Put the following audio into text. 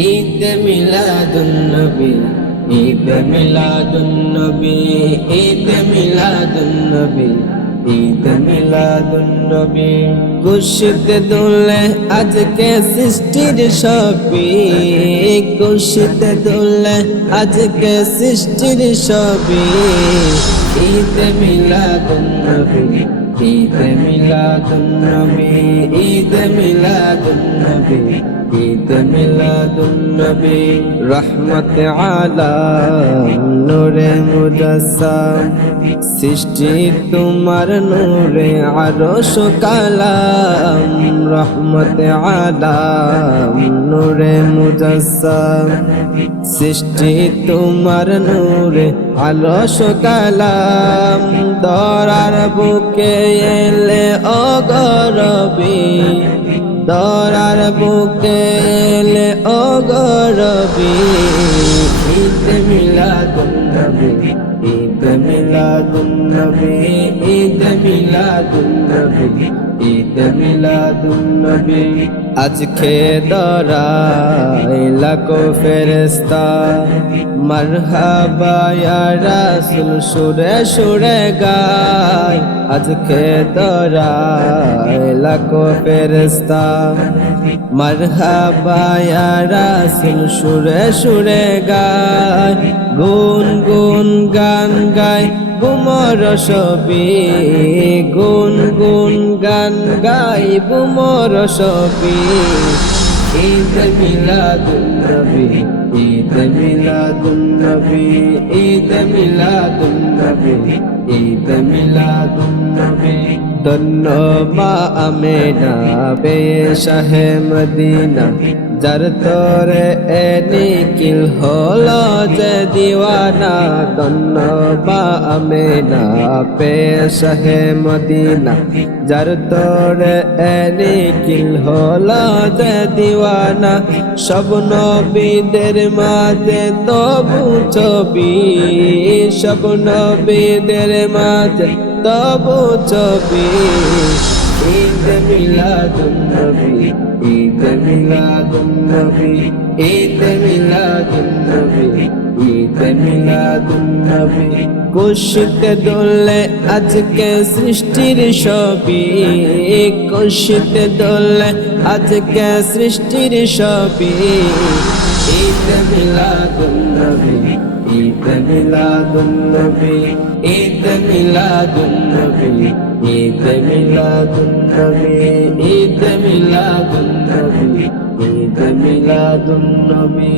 ঈদ মিলাদুন নবী, ঈদ মিলাদুন নবী, ঈদ মিলাদুন নবী, ঈদ মিলাদুন নবী। খুশিতে দুলে আজকে সৃষ্টির সবই, খুশিতে দুলে আজকে সৃষ্টির সবই। ঈদ মিলাদুন নবী, ঈদ মিলাদুন নবী, ঈদ মিলাদুন নবী, ঈদ মিলাদুন নবী। রহমত আলাম নূরে মুজাসসাম, সৃষ্টি তোমার নূরে আরশ কালাম। রহমত আলাম নূরে মুজাসসাম, সৃষ্টি তোমার নূরে আরশ কালাম। দরার বুকে এলে অগরবী, দরার বুকে এলে অগরবী। ঈদ মিলাদুন নবী, ঈদ মিলাদুন নবী, ঈদ মিলাদুন নবী, ঈদ মিলাদুন নবী। আজকে দরায় লাখো ফেরেশতা মারহাবা ইয়া রাসূল সুরে সুরে গায়। আজকে দরায় লাখো ফেরেশতা মারহাবা ইয়া রাসূল সুরে সুরে গায়। গুন গুন গান গায় বুমর সবি, গুন গুন গান গাই বুমর সবি। ঈদ মিলাদুন নবী, ঈদ মিলাদুন নবী, ঈদ মিলাদুন নবী, ঈদ মিলাদুন নবী। ধন্য মা আমেনা বে শাহে মদিনা, যার তোরে এ নিখিল হলো যে দিওয়ানা। ধন্য মা আমেনা বে শাহে মদিনা, যার তোরে এ নিখিল হলো যে দিওয়ানা। সব নবীদের মাঝে তবু ছবি, সব নবীদের মাঝে তবু ছবি। ঈদ মিলাদুন নবী, ঈদ মিলাদুন নবী, ঈদ মিলাদুন নবী, ঈদ মিলাদুন নবী। খুশিতে দোলে আজকে সৃষ্টির সবই, খুশিতে দোলে আজকে সৃষ্টির সবই। ঈদ মিলাদুন নবী, ঈদ মিলাদুন নবী, ঈদ মিলাদুন নবী, ঈদ মিলাদুন নবী, ঈদ মিলাদুন নবী, ঈদ মিলাদুন নবী।